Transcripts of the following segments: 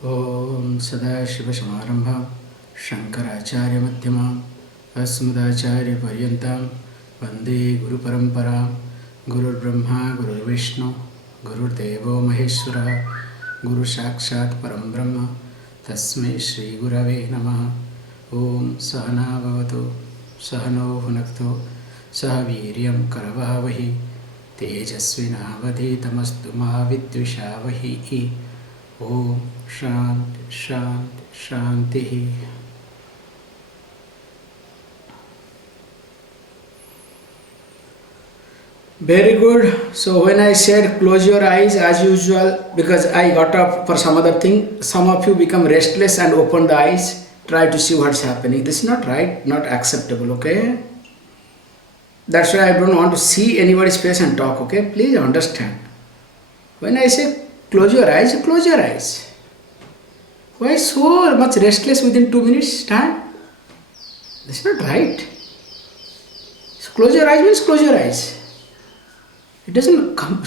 Om Sadashiva-Samarambham Shankaracharya-Madhyamam Asmadacharya-Paryantam Vande Guru-Paramparam Gurur-Brahma Gurur-Vishnu Gurur-Devo Maheshwara Guru-Sakshat Param-Brahma Tasmai Shri-Gurave Namaha Om Sahana-Bhavatu Sahano-Bhunakto Sahaviryam Karavavahi Tejasvinavadhitamastu Mahavidvishavahi Om Shanti Shanti Shanti. Very good. So when I said close your eyes as usual, because I got up for some other thing, some of you become restless and open the eyes, try to see what's happening. This is not right, not acceptable, okay? That's why I don't want to see anybody's face and talk, okay? Please understand. When I say close your eyes, close your eyes. Why so much restless within 2 minutes time? That's not right. So close your eyes means close your eyes. It doesn't come.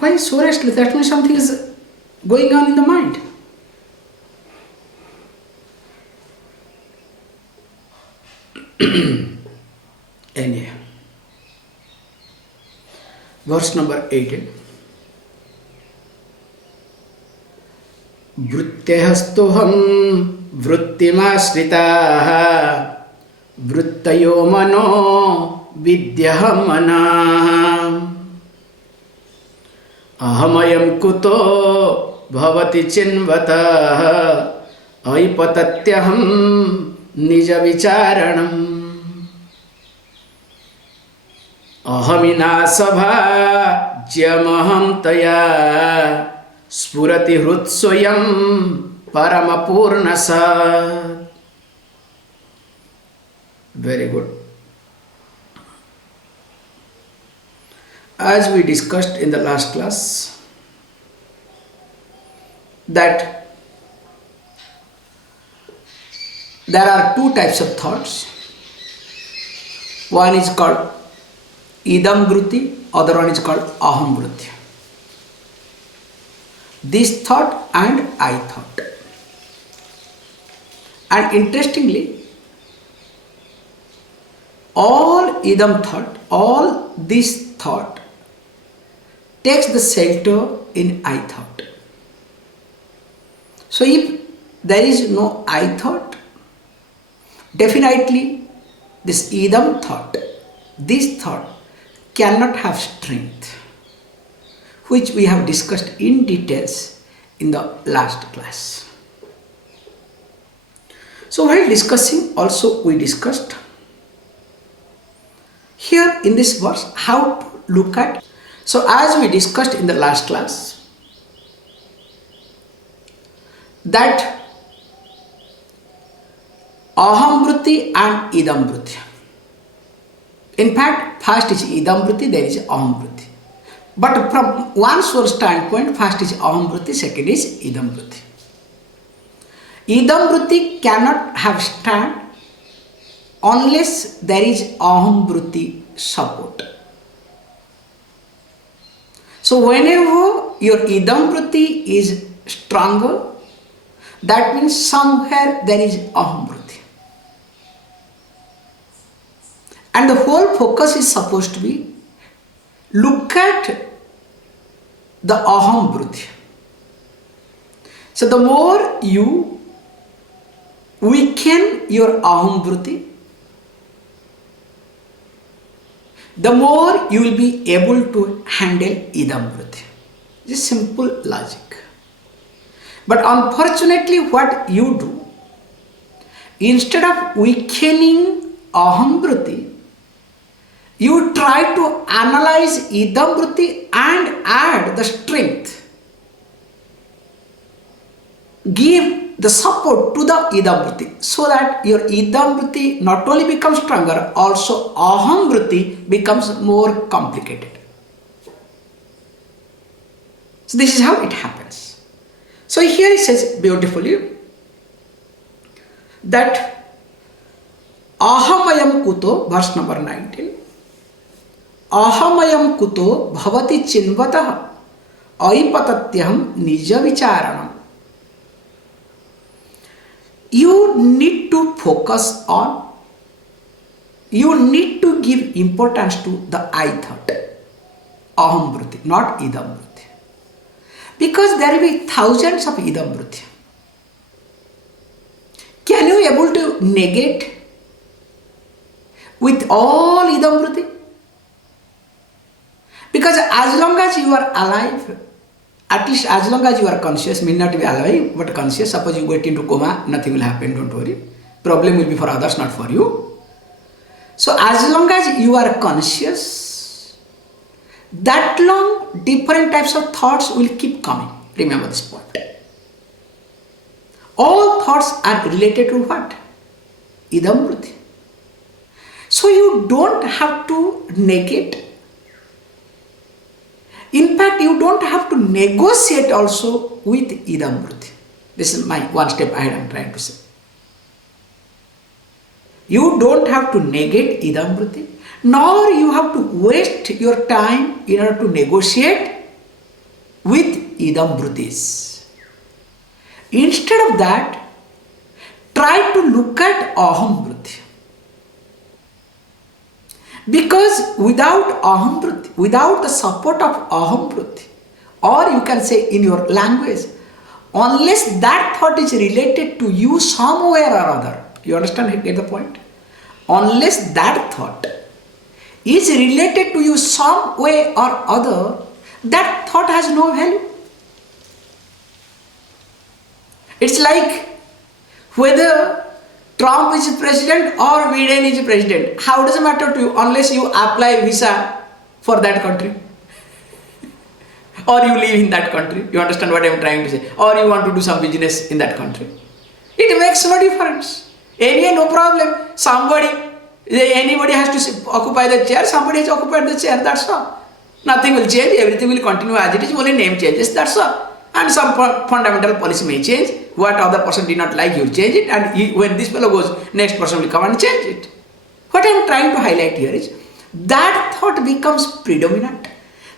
Why so restless? That means something is going on in the mind. Anyhow, verse number 18. Vrittehastoham vrittimashritaah vrittayo mano vidyaham manah ahamayam kuto bhavati chinvatah aipatatyaham nija vicharanam ahamina sabha jyamaham taya Spurati Hrutsoyam Paramapurnasat. Very good. As we discussed in the last class, that there are two types of thoughts. One is called Idam Vritti, other one is called Aham Vritti. This thought and I thought. And interestingly, all idam thought, all this thought takes the shelter in I thought. So if there is no I thought, definitely this idam thought, this thought cannot have strength, which we have discussed in details in the last class. So while discussing, also we discussed here in this verse how to look at. So as we discussed in the last class, that aham vritti and idam vritti. In fact, first is idam vritti, there is aham vritti. But from one source standpoint, first is aham vritti, second is idam vritti. Idam vritti cannot have stand unless there is aham vritti support. So whenever your idam vritti is stronger, that means somewhere there is aham vritti. And the whole focus is supposed to be look at the aham vritti. So the more you weaken your aham vritti, the more you will be able to handle idam vritti. This is simple logic. But unfortunately what you do, instead of weakening aham vritti, you try to analyze idam vritti and add the strength. Give the support to the idam vritti so that your idam vritti not only becomes stronger, also aham vritti becomes more complicated. So this is how it happens. So here it says beautifully that ahamayam kuto, verse number 19. Ahamayam kuto bhavati chinvatah Aipatatyam nija vicharanam. You need to focus on, you need to give importance to the I thought, aham vritti, not idam vritti. Because there will be thousands of idam vritti. Can you able to negate with all idam vritti? Because as long as you are alive, at least as long as you are conscious, may not be alive, but conscious, suppose you get into coma, nothing will happen, don't worry. Problem will be for others, not for you. So as long as you are conscious, that long different types of thoughts will keep coming. Remember this point. All thoughts are related to what? Idam vritti. So you don't have to negate. In fact, you don't have to negotiate also with idam vritti. This is my one step ahead I am trying to say. You don't have to negate idam vritti, nor you have to waste your time in order to negotiate with idam vrittis. Instead of that, try to look at aham vritti. Because without aham vritti, without the support of aham vritti, or you can say in your language, unless that thought is related to you somewhere or other, you understand, get the point? Unless that thought is related to you some way or other, that thought has no value. It's like whether Trump is president or Biden is president. How does it matter to you unless you apply visa for that country? Or you live in that country. You understand what I am trying to say? Or you want to do some business in that country. It makes no difference. Anyway, no problem. Anybody has to occupy the chair. Somebody has occupied the chair. That's all. Nothing will change. Everything will continue as it is. Only name changes. That's all. And some fundamental policy may change. What other person did not like, you change it. And when this fellow goes, next person will come and change it. What I am trying to highlight here is that thought becomes predominant.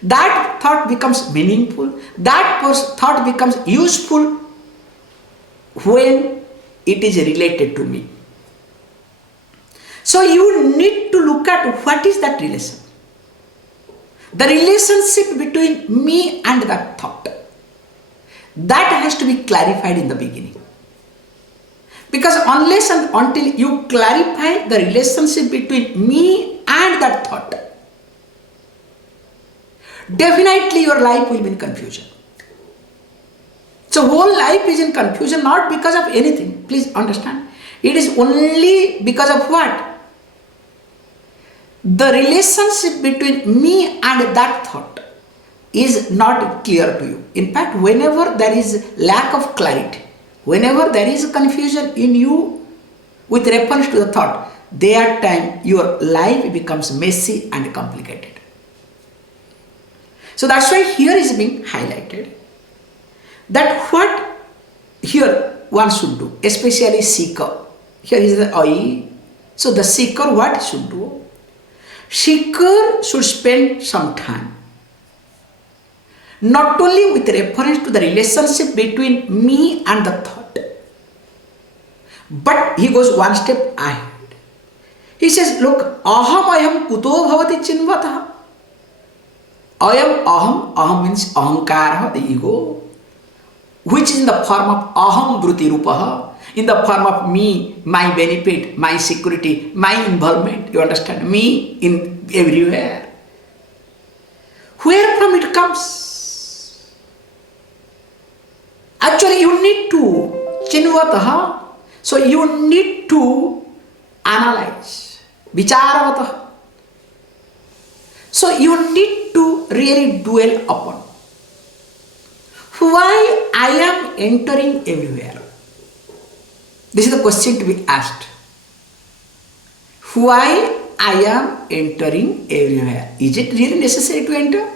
That thought becomes meaningful. That thought becomes useful when it is related to me. So you need to look at what is that relation. The relationship between me and that thought. That has to be clarified in the beginning. Because unless and until you clarify the relationship between me and that thought, definitely your life will be in confusion. So whole life is in confusion not because of anything. Please understand. It is only because of what? The relationship between me and that thought is not clear to you. In fact, whenever there is lack of clarity, whenever there is confusion in you with reference to the thought, that time your life becomes messy and complicated. So that's why here is being highlighted that what here one should do, especially seeker. Here is the I. So the seeker what should do? Seeker should spend some time not only with reference to the relationship between me and the thought, but he goes one step ahead. He says, look, aham kuto bhavati chinvatah. Aham means ahankara, the ego, which is in the form of aham vritti rupaha, in the form of me, my benefit, my security, my involvement. You understand? Me in everywhere. Where from it comes? Actually, you need to chinvatah. So you need to analyze. Vicharavataha. So you need to really dwell upon why I am entering everywhere. This is the question to be asked. Why I am entering everywhere? Is it really necessary to enter?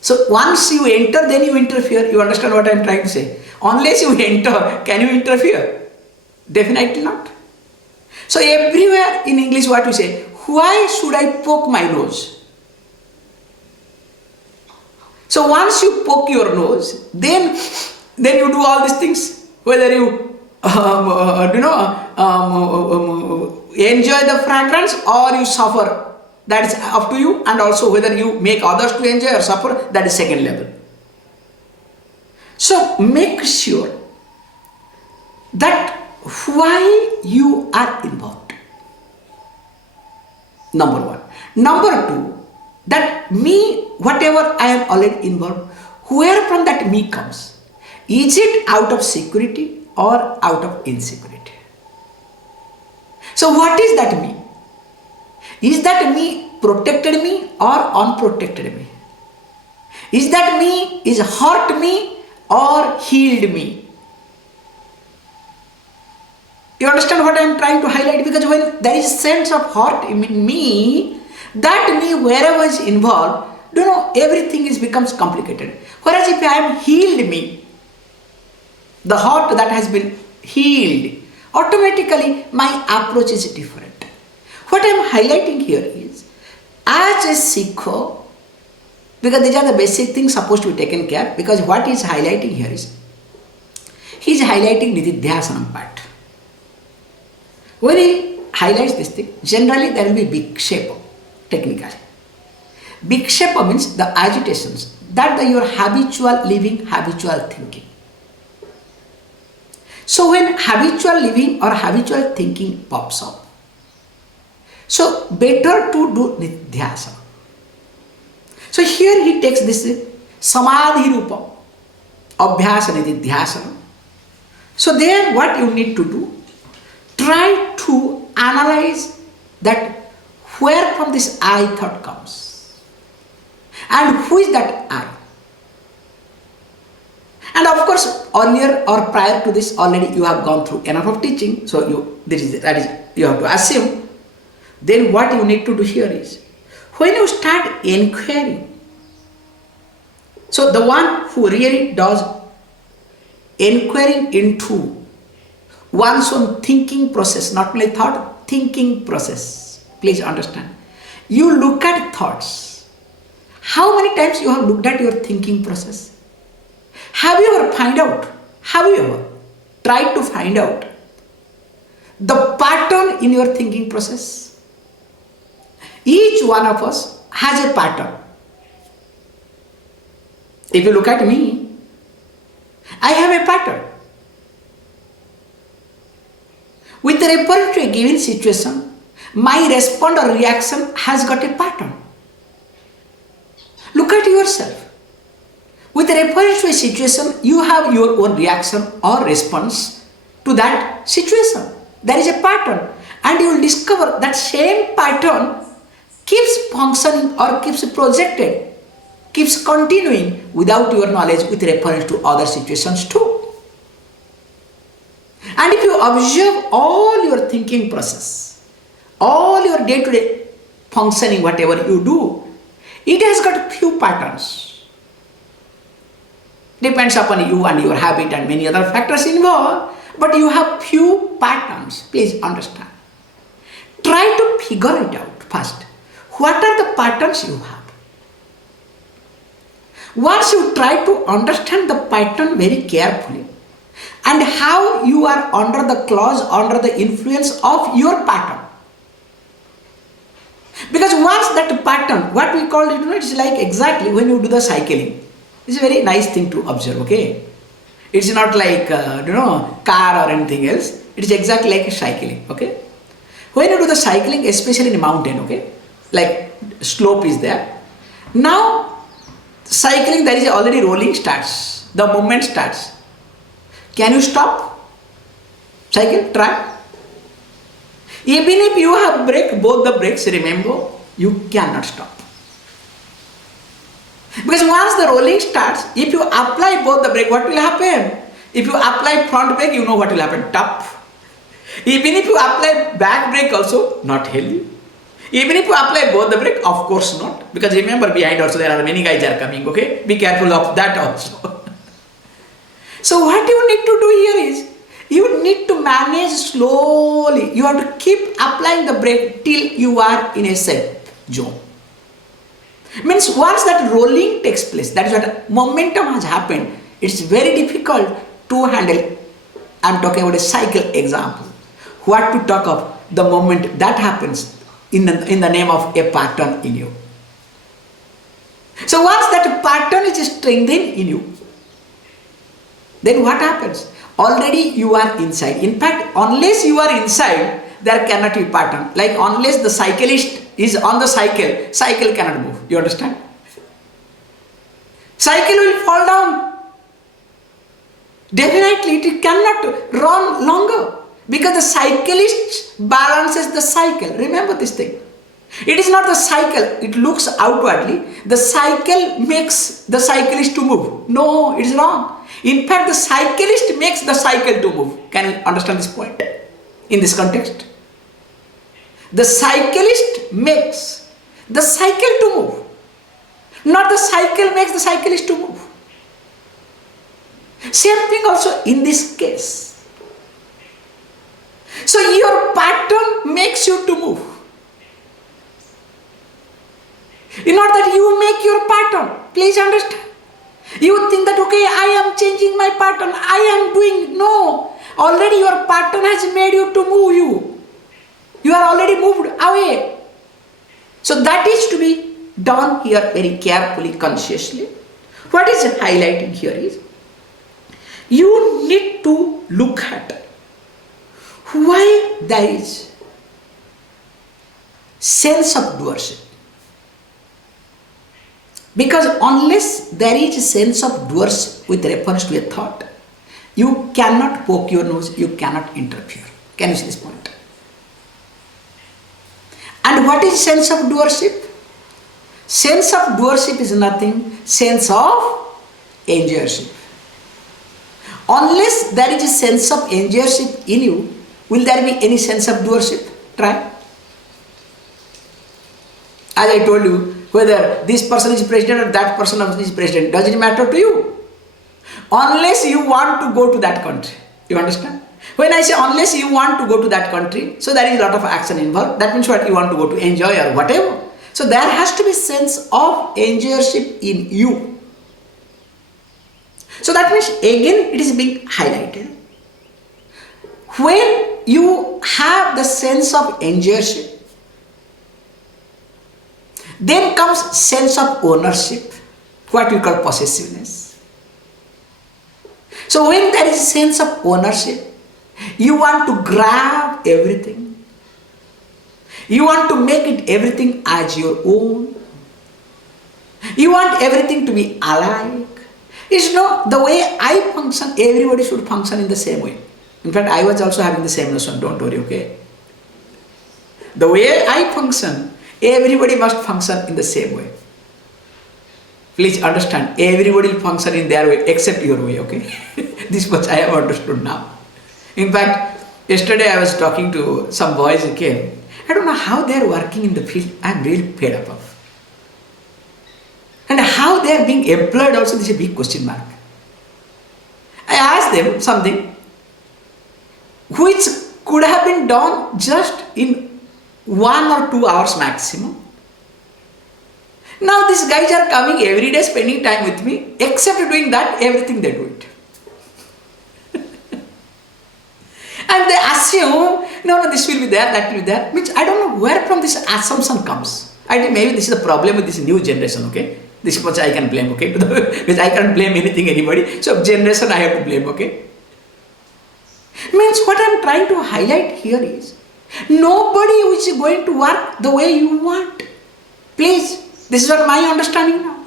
So once you enter, then you interfere. You understand what I am trying to say? Unless you enter, can you interfere? Definitely not. So everywhere in English what we say, why should I poke my nose? So once you poke your nose, then you do all these things. Whether you enjoy the fragrance or you suffer, that is up to you. And also whether you make others to enjoy or suffer, that is second level. So make sure that why you are involved. Number one. Number two, that me, whatever I am already involved, where from that me comes? Is it out of security or out of insecurity? So what is that me? Is that me protected me or unprotected me? Is that me is hurt me or healed me? You understand what I am trying to highlight? Because when there is a sense of hurt in me, that me wherever is involved, everything becomes complicated. Whereas if I am healed me, the heart that has been healed, automatically my approach is different. What I am highlighting here is, as a Sikh, because these are the basic things supposed to be taken care, because what he is highlighting here is, he is highlighting Nididhyasanam part. When he highlights this thing, generally there will be Vikshepa, technically. Vikshepa means the agitations, that your habitual living, habitual thinking. So when habitual living or habitual thinking pops up, so better to do Nidhyasana. So here he takes this Samadhi Rupa, Abhyasa Nidhyasana. So there what you need to do, try to analyze that where from this I thought comes and who is that I. And of course, earlier or prior to this, already you have gone through enough of teaching, so you have to assume. Then what you need to do here is, when you start inquiring, so the one who really does inquiring into one's own thinking process, not only thought, thinking process, please understand. You look at thoughts. How many times you have looked at your thinking process? Have you ever tried to find out the pattern in your thinking process? Each one of us has a pattern. If you look at me, I have a pattern. With reference to a given situation, my response or reaction has got a pattern. Look at yourself. With reference to a situation, you have your own reaction or response to that situation. There is a pattern, and you will discover that same pattern keeps functioning or keeps projected, keeps continuing without your knowledge with reference to other situations too. And if you observe all your thinking process, all your day-to-day functioning, whatever you do, it has got few patterns. Depends upon you and your habit and many other factors involved, but you have few patterns. Please understand. Try to figure it out first. What are the patterns you have? Once you try to understand the pattern very carefully and how you are under the clause, under the influence of your pattern. Because once that pattern, what we call it, it's like exactly when you do the cycling. It's a very nice thing to observe, okay? It's not like, car or anything else. It is exactly like cycling, okay? When you do the cycling, especially in a mountain, okay? Like slope is there. Now, cycling, there is already rolling starts. The movement starts. Can you stop? Cycle, try. Even if you have both the brakes, remember, you cannot stop. Because once the rolling starts, if you apply both the brake, what will happen? If you apply front brake, you know what will happen, top. Even if you apply back brake also, not healthy. Even if you apply both the brake, of course not. Because remember, behind also there are many guys are coming, okay? Be careful of that also. So what you need to do here is, you need to manage slowly. You have to keep applying the brake till you are in a safe zone. Means once that rolling takes place, that is what momentum has happened, it's very difficult to handle. I'm talking about a cycle example. What to talk of the moment that happens in the name of a pattern in you. So once that pattern is strengthened in you, then what happens? Already you are inside. In fact, unless you are inside, there cannot be pattern. Like unless the cyclist is on the cycle, cycle cannot move. You understand? Cycle will fall down. Definitely it cannot run longer because the cyclist balances the cycle. Remember this thing. It is not the cycle, it looks outwardly. The cycle makes the cyclist to move. No, it is wrong. In fact, the cyclist makes the cycle to move. Can you understand this point in this context? The cyclist makes the cycle to move. Not the cycle makes the cyclist to move. Same thing also in this case. So your pattern makes you to move. Not that you make your pattern. Please understand. You think that, okay, I am changing my pattern. I am doing. No. Already your pattern has made you to move you. You are already moved away. So that is to be done here very carefully, consciously. What is highlighting here is, you need to look at why there is sense of doership. Because unless there is a sense of doership with reference to a thought, you cannot poke your nose, you cannot interfere. Can you see this point? And what is sense of doership? Sense of doership is nothing, sense of enjoyership. Unless there is a sense of enjoyership in you, will there be any sense of doership? Try. As I told you, whether this person is president or that person is president, does it matter to you? Unless you want to go to that country. You understand? When I say unless you want to go to that country, so there is a lot of action involved. That means what? You want to go to enjoy or whatever. So there has to be sense of enjoyership in you. So that means again it is being highlighted. When you have the sense of enjoyership, then comes sense of ownership, what we call possessiveness. So when there is a sense of ownership, you want to grab everything. You want to make it everything as your own. You want everything to be alike. It's not the way I function, everybody should function in the same way. In fact, I was also having the same notion, don't worry, okay? The way I function, everybody must function in the same way. Please understand, everybody will function in their way except your way, okay? This much I have understood now. In fact, yesterday I was talking to some boys who came. I don't know how they are working in the field. I am really fed up of. And how they are being employed also, this is a big question mark. I asked them something which could have been done just in 1 or 2 hours maximum. Now these guys are coming every day, spending time with me. Except doing that, everything they do it. And they assume, no, this will be there, that will be there. Which I don't know where from this assumption comes. I think maybe this is the problem with this new generation, okay? This much I can blame, okay? Which I can't blame anything, anybody. So generation I have to blame, okay? Means what I am trying to highlight here is, nobody is going to work the way you want. Please, this is what my understanding now.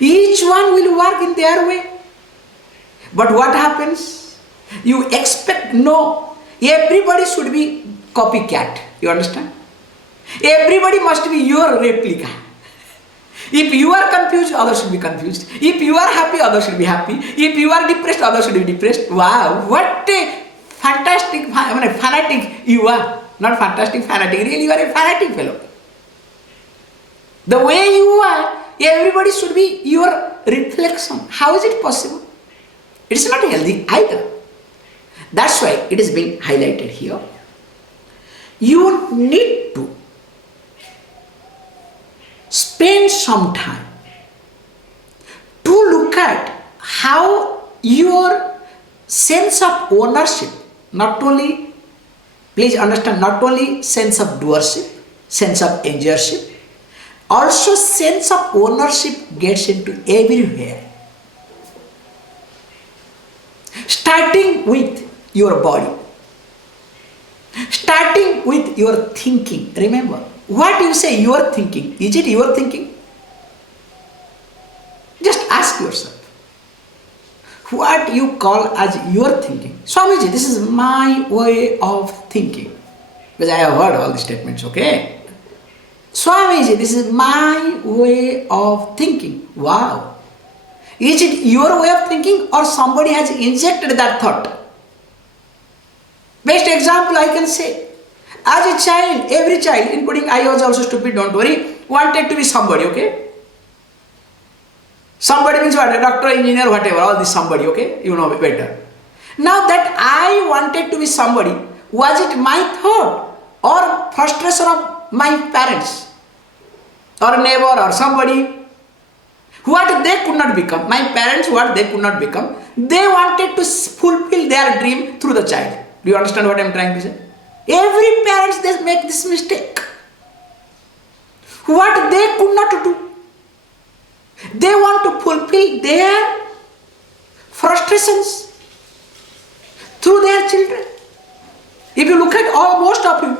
Each one will work in their way. But what happens? You expect, no, everybody should be copycat. You understand? Everybody must be your replica. If you are confused, others should be confused. If you are happy, others should be happy. If you are depressed, others should be depressed. Wow, what a fantastic, fanatic you are. Not fantastic, fanatic. Really, you are a fanatic fellow. The way you are, everybody should be your reflection. How is it possible? It is not healthy either. That's why it is being highlighted here. You need to spend spend some time to look at how your sense of ownership, not only, please understand, not only sense of doership, sense of enjoyership, also sense of ownership gets into everywhere. Starting with your body, starting with your thinking. Remember, what you say your thinking, is it your thinking? Just ask yourself, what you call as your thinking. Swamiji, this is my way of thinking. Because I have heard all the statements, okay? Swamiji, this is my way of thinking. Wow. Is it your way of thinking or somebody has injected that thought? Best example I can say, as a child, every child, including I was also stupid, don't worry, wanted to be somebody, okay? Somebody means what? A doctor, engineer, whatever, all this somebody, okay? You know better. Now that I wanted to be somebody, was it my thought or frustration of my parents or neighbor or somebody? What they could not become, my parents, what they could not become, they wanted to fulfill their dream through the child. Do you understand what I am trying to say? Every parents, they make this mistake. What they could not do, they want to fulfill their frustrations through their children. If you look at most of you,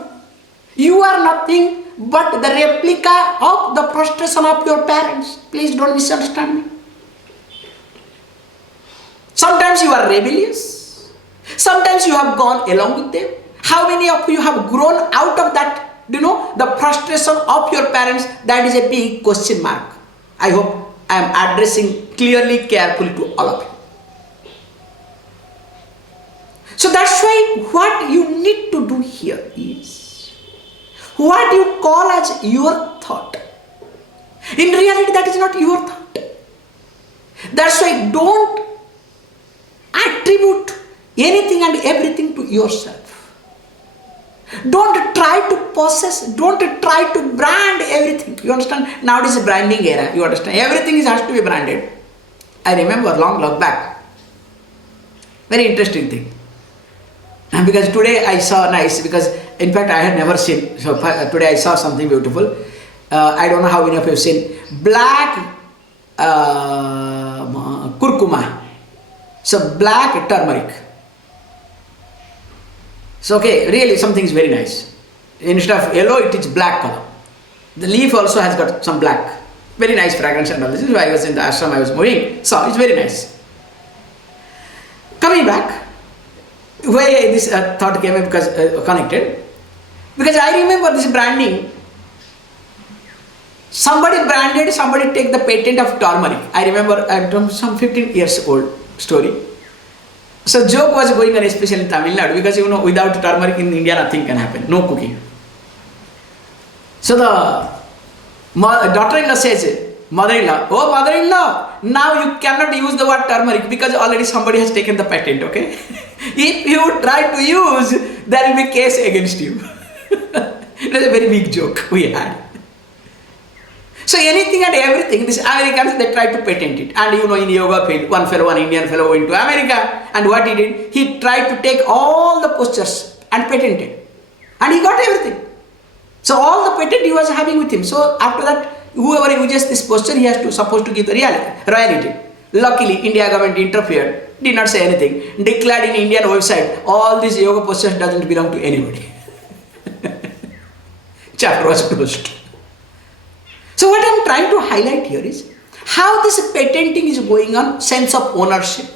you are nothing but the replica of the frustration of your parents. Please don't misunderstand me. Sometimes you are rebellious. Sometimes you have gone along with them. How many of you have grown out of that, the frustration of your parents? That is a big question mark. I hope I am addressing clearly, carefully to all of you. So that's why what you need to do here is what you call as your thought. In reality, that is not your thought. That's why don't attribute anything and everything to yourself. Don't try to possess, don't try to brand everything. You understand? Now it is a branding era. You understand? Everything has to be branded. I remember long back. Very interesting thing. And because today I saw because in fact I had never seen, so today I saw something beautiful. I don't know how many of you have seen black kurkuma. So black turmeric. So okay, really something is very nice. Instead of yellow, it is black color. The leaf also has got some black. Very nice fragrance and all. This is why I was in the ashram, I was moving. So it's very nice. Coming back, why this thought came up because connected. Because I remember this branding. Somebody branded, somebody take the patent of turmeric. I remember some 15 years old story. So joke was going on, especially in Tamil Nadu, because without turmeric in India nothing can happen, no cooking. So the daughter-in-law says, mother-in-law, oh mother-in-law, now you cannot use the word turmeric because already somebody has taken the patent, okay? If you try to use, there will be case against you. It was a very big joke we had. So anything and everything, these Americans, they tried to patent it. And in yoga field, one Indian fellow went to America, and what he did, he tried to take all the postures and patent it. And he got everything. So all the patent he was having with him. So after that, whoever uses this posture, he has to supposed to give the royalty. Luckily, India government interfered, did not say anything, declared in Indian website, all these yoga postures doesn't belong to anybody. Chapter was closed. So what I am trying to highlight here is how this patenting is going on, sense of ownership.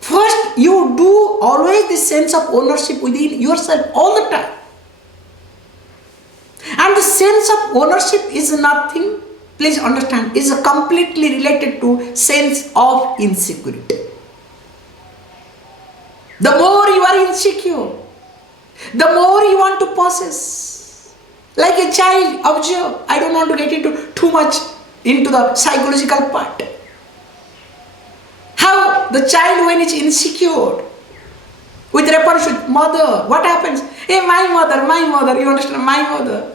First, you do always this sense of ownership within yourself all the time. And the sense of ownership is nothing, please understand, is completely related to sense of insecurity. The more you are insecure, the more you want to possess. Like a child, observe. I don't want to get into too much into the psychological part. How the child, when it's insecure, with reference to mother, what happens? Hey, my mother, you understand, my mother.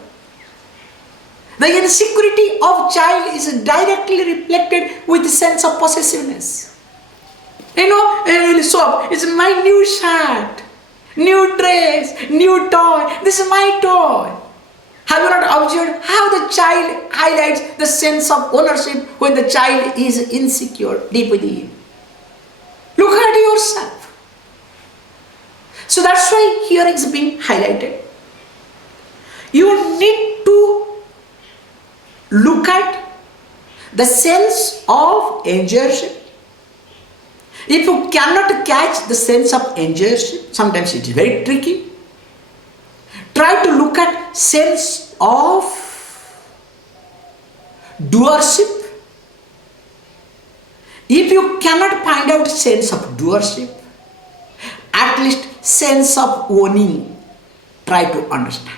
The insecurity of child is directly reflected with the sense of possessiveness. You know, he will show up, it's my new shirt, new dress, new toy, this is my toy. Have you not observed how the child highlights the sense of ownership when the child is insecure deep within? Look at yourself. So that's why here it's being highlighted. You need to look at the sense of enjoyership. If you cannot catch the sense of enjoyership, sometimes it is very tricky. Try to look at sense of doership. If you cannot find out sense of doership, at least sense of owning, try to understand.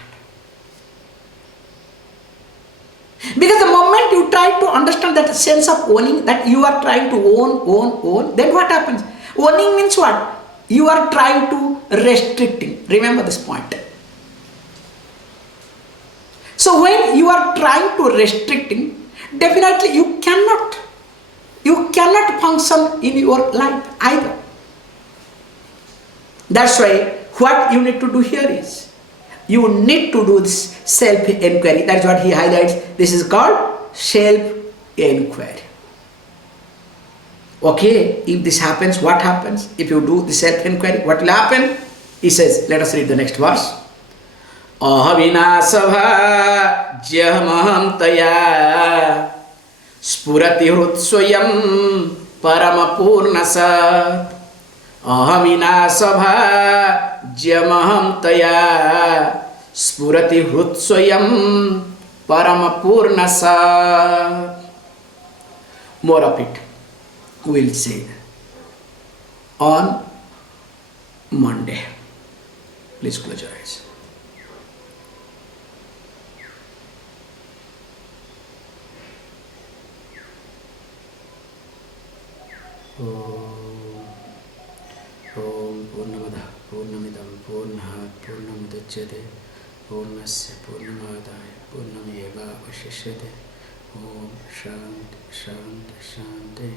Because the moment you try to understand that sense of owning, that you are trying to own, then what happens? Owning means what? You are trying to restricting. Remember this point. So when you are trying to restricting, definitely you cannot function in your life either. That's why what you need to do here is, you need to do this self-inquiry. That's what he highlights. This is called self-inquiry. Okay, if this happens, what happens? If you do the self-inquiry, what will happen? He says, let us read the next verse. Ahavinasabha jyamaham taya spurati hrutsvayam paramapurnasat. Ahavinasabha jyamaham taya spurati hrutsvayam paramapurnasat. More of it we will say on Monday. Please close your eyes. Om Purnamada Purnamidam Purnahat Purnamudachyate Purnasya Purnamadaya Purnameva Vashishyate. Om Shanti Shanti Shanti.